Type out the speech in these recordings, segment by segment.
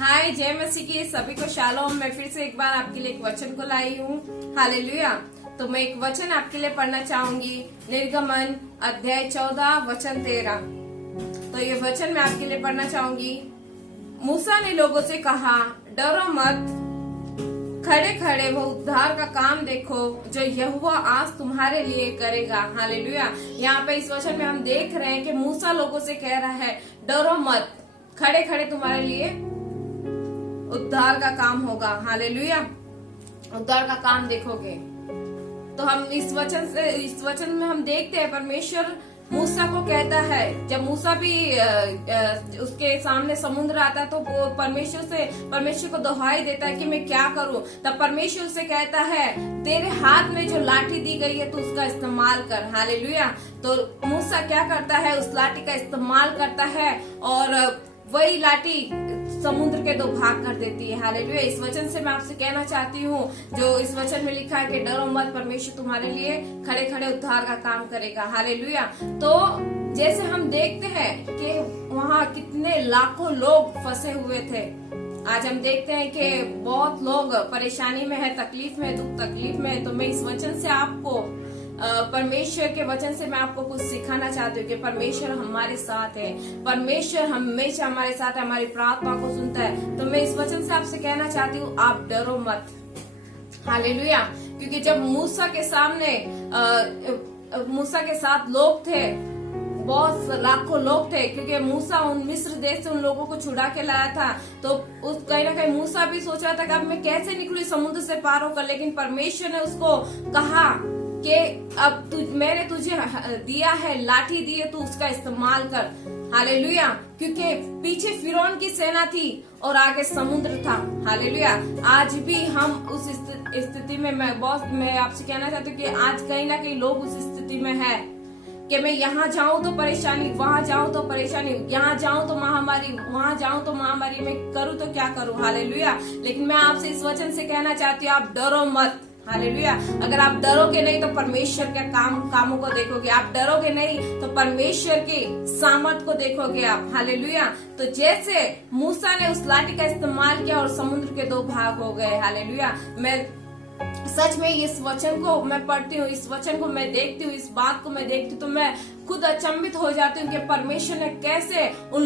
हाय, जय मसीह की सभी को शालोम। मैं फिर से एक बार आपके लिए एक वचन को लाई हूँ। हालेलुया। तो मैं एक वचन आपके लिए पढ़ना चाहूंगी, निर्गमन अध्याय 14 वचन 13। तो ये वचन मैं आपके लिए पढ़ना चाहूंगी। मूसा ने लोगों से कहा, डरो मत, खड़े खड़े वो उद्धार का काम देखो जो यहोवा आज तुम्हारे लिए करेगा। हालेलुया। यहाँ पे इस वचन में हम देख रहे हैं कि मूसा लोगों से कह रहा है, डरो मत, खड़े खड़े तुम्हारे लिए उद्धार का काम होगा। हालेलुया। उद्धार का काम देखोगे। तो हम इस वचन में हम देखते हैं परमेश्वर मूसा को कहता है, जब मूसा भी उसके सामने समुद्र आता तो वो परमेश्वर को दोहाई देता है कि मैं क्या करूं। तब परमेश्वर से कहता है, तेरे हाथ में जो लाठी दी गई है तो उसका इस्तेमाल कर। हालेलुया। तो मूसा क्या करता है, उस लाठी का इस्तेमाल करता है और वही लाठी समुद्र के दो भाग कर देती है। हालेलुया। इस वचन से मैं आपसे कहना चाहती हूँ, जो इस वचन में लिखा है कि डरो मत, परमेश्वर तुम्हारे लिए खड़े खड़े उद्धार का काम करेगा। हालेलुया। तो जैसे हम देखते हैं कि वहाँ कितने लाखों लोग फंसे हुए थे, आज हम देखते हैं कि बहुत लोग परेशानी में है, तकलीफ में, दुख तकलीफ में है। तो मैं इस वचन से आपको परमेश्वर के वचन से मैं आपको कुछ सिखाना चाहती हूँ कि परमेश्वर हमारे साथ है। परमेश्वर हमेशा हमारे साथ है, हमारी प्रार्थना को सुनता है। तो मैं इस वचन से आपसे कहना चाहती हूँ, आप डरो मत। हालेलुया। क्योंकि जब मूसा के सामने मूसा के साथ लोग थे, बहुत लाखों लोग थे, क्योंकि मूसा उन मिस्र देश से उन लोगों को छुड़ा के लाया था। तो उस कहीं ना कहीं मूसा भी सोच रहा था कि अब मैं कैसे निकलूं समुद्र से पार होकर। लेकिन परमेश्वर ने उसको कहा कि अब मैंने तुझे दिया है, लाठी दी है, तू उसका इस्तेमाल कर। हालेलुया। क्योंकि पीछे फिरौन की सेना थी और आगे समुद्र था। हालेलुया। आज भी हम उस स्थिति में, मैं आपसे कहना चाहती हूँ कि आज कहीं ना कहीं लोग उस स्थिति में है कि मैं यहाँ जाऊं तो परेशानी, वहां जाऊं तो परेशानी, यहाँ जाऊं तो महामारी, वहां जाऊं तो महामारी, मैं करूँ तो क्या करूँ। हालेलुया। लेकिन मैं आपसे इस वचन से कहना चाहती हूँ, आप डरो मत। हालेलुया। अगर आप डरोगे नहीं तो परमेश्वर के कामों को देखोगे। आप डरोगे नहीं तो परमेश्वर की सामर्थ को देखोगे आप। हालेलुया। तो जैसे मूसा ने उस लाठी का इस्तेमाल किया और समुद्र के दो भाग हो गए। हालेलुया। मैं सच में इस वचन को मैं पढ़ती हूँ, इस वचन को मैं देखती हूँ, इस बात को मैं देखती हूँ तो मैं खुद अचंभित हो जाती हूँ कि परमेश्वर ने कैसे उन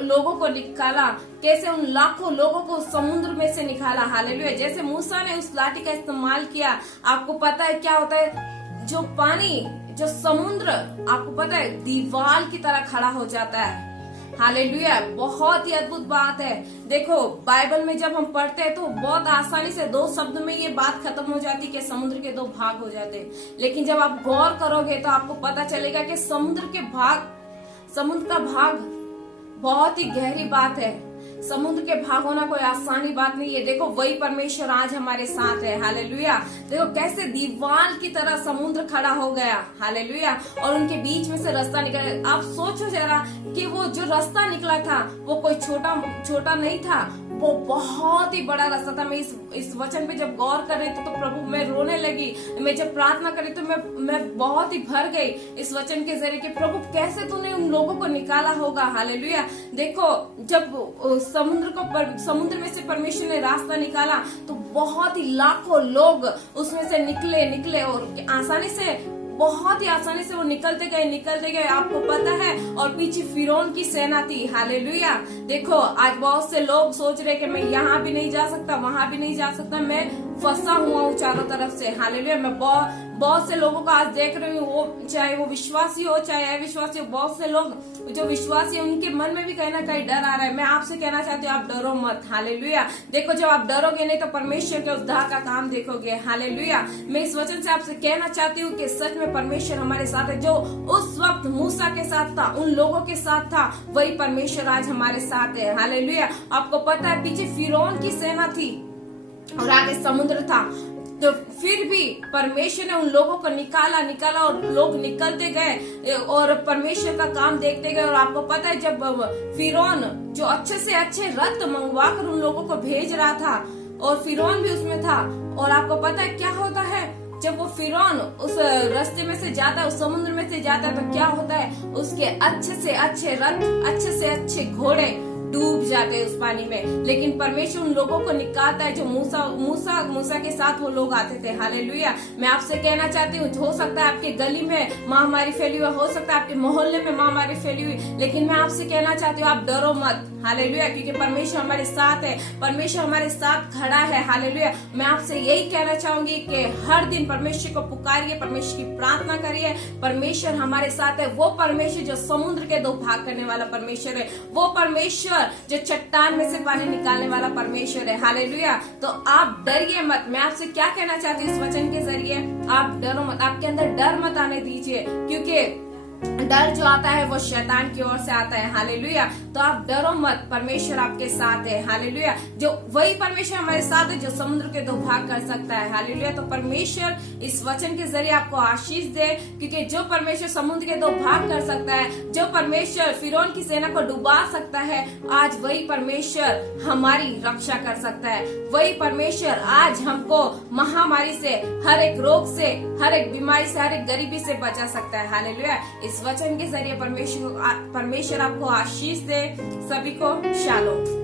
लोगों को निकाला, कैसे उन लाखों लोगों को समुद्र में से निकाला। हालेलुया। जैसे मूसा ने उस लाठी का इस्तेमाल किया, आपको पता है क्या होता है, जो पानी, जो समुद्र, आपको पता है दीवार की तरह खड़ा हो जाता है। हालेलुया। बहुत ही अद्भुत बात है। देखो बाइबल में जब हम पढ़ते हैं तो बहुत आसानी से 2 शब्द में ये बात खत्म हो जाती है कि समुद्र के 2 भाग हो जाते हैं। लेकिन जब आप गौर करोगे तो आपको पता चलेगा कि समुद्र का भाग बहुत ही गहरी बात है। समुद्र के भाग होना कोई आसानी बात नहीं है। देखो वही परमेश्वर आज हमारे साथ है। हालेलुया। देखो कैसे दीवार की तरह समुद्र खड़ा हो गया। हालेलुया। और उनके बीच में से रास्ता निकला। आप सोचो जरा कि वो जो रास्ता निकला था वो कोई छोटा नहीं था, वो बहुत ही बड़ा रास्ता था। मैं इस वचन पे जब गौर कर रही थी तो प्रभु मैं रोने लगी। मैं जब प्रार्थना करी तो मैं बहुत ही भर गई इस वचन के जरिए कि प्रभु कैसे तूने उन लोगों को निकाला होगा। हालेलुया। देखो जब समुद्र में से परमेश्वर ने रास्ता निकाला तो बहुत ही लाखों लोग उसमें से निकले और बहुत ही आसानी से वो निकलते गए। आपको पता है, और पीछे फिरौन की सेना थी। हालेलुया। देखो आज बहुत से लोग सोच रहे कि मैं यहाँ भी नहीं जा सकता, वहां भी नहीं जा सकता, मैं फंसा हुआ हूँ चारों तरफ से। हालेलुया। मैं बहुत से लोगों को आज देख रही हूँ, वो चाहे वो विश्वासी हो चाहे अविश्वासी हो, बहुत से लोग जो विश्वासी है उनके मन में भी कहीं ना कहीं डर आ रहा है। मैं आपसे कहना चाहती हूँ, आप डरो मत। हालेलुया। देखो जब आप डरोगे नहीं तो परमेश्वर के उद्धार का काम देखोगे। हालेलुया। मैं इस वचन से आपसे कहना चाहती हूँ कि सच में परमेश्वर हमारे साथ है। जो उस वक्त मूसा के साथ था, उन लोगों के साथ था, वही परमेश्वर आज हमारे साथ है। हालेलुया। आपको पता है पीछे फिरौन की सेना थी और आगे समुद्र था, तो फिर भी परमेश्वर ने उन लोगों को निकाला और लोग निकलते गए और परमेश्वर का काम देखते गए। और आपको पता है जब फिरौन जो अच्छे से अच्छे रथ मंगवा कर उन लोगों को भेज रहा था और फिरौन भी उसमें था, और आपको पता है क्या होता है, जब वो फिरौन उस रास्ते में से जाता है, उस समुद्र में से जाता है, तो क्या होता है, उसके अच्छे से अच्छे रथ, अच्छे से अच्छे घोड़े डूब जाते हैं उस पानी में। लेकिन परमेश्वर उन लोगों को निकालता है जो मूसा के साथ वो लोग आते थे। हालेलुया। मैं आपसे कहना चाहती हूँ, हो सकता है आपके गली में महामारी फैली हुई, हो सकता है आपके मोहल्ले में महामारी फैली हुई, लेकिन मैं आपसे कहना चाहती हूँ, आप डरो मत। हालेलुया। क्योंकि परमेश्वर हमारे साथ है, परमेश्वर हमारे साथ खड़ा है। हालेलुया। मैं आपसे यही कहना चाहूंगी कि हर दिन परमेश्वर को पुकारिए, परमेश्वर की प्रार्थना करिए। परमेश्वर हमारे साथ है। वो परमेश्वर जो समुद्र के दो भाग करने वाला परमेश्वर है, वो परमेश्वर जो चट्टान में से पानी निकालने वाला परमेश्वर है। हालेलुया। तो आप डरिए मत। मैं आपसे क्या कहना चाहती हूँ इस वचन के जरिए, आप डरो मत, आपके अंदर डर मत आने दीजिए, क्योंकि डर जो आता है वो शैतान की ओर से आता है। हालेलुया। तो आप डरो मत, परमेश्वर आपके साथ है। हालेलुया। जो वही परमेश्वर हमारे साथ है जो समुद्र के दो भाग कर सकता है। हालेलुया। तो परमेश्वर इस वचन के जरिए आपको आशीष दे, क्योंकि जो परमेश्वर समुद्र के दो भाग कर सकता है, जो परमेश्वर फिरौन की सेना को डुबा सकता है, आज वही परमेश्वर हमारी रक्षा कर सकता है। वही परमेश्वर आज हमको महामारी से, हर एक रोग से, हर एक बीमारी से, हर एक गरीबी से बचा सकता है। हालेलुया। इस वचन के जरिए परमेश्वर आपको आशीष दे। सभी को शालोम।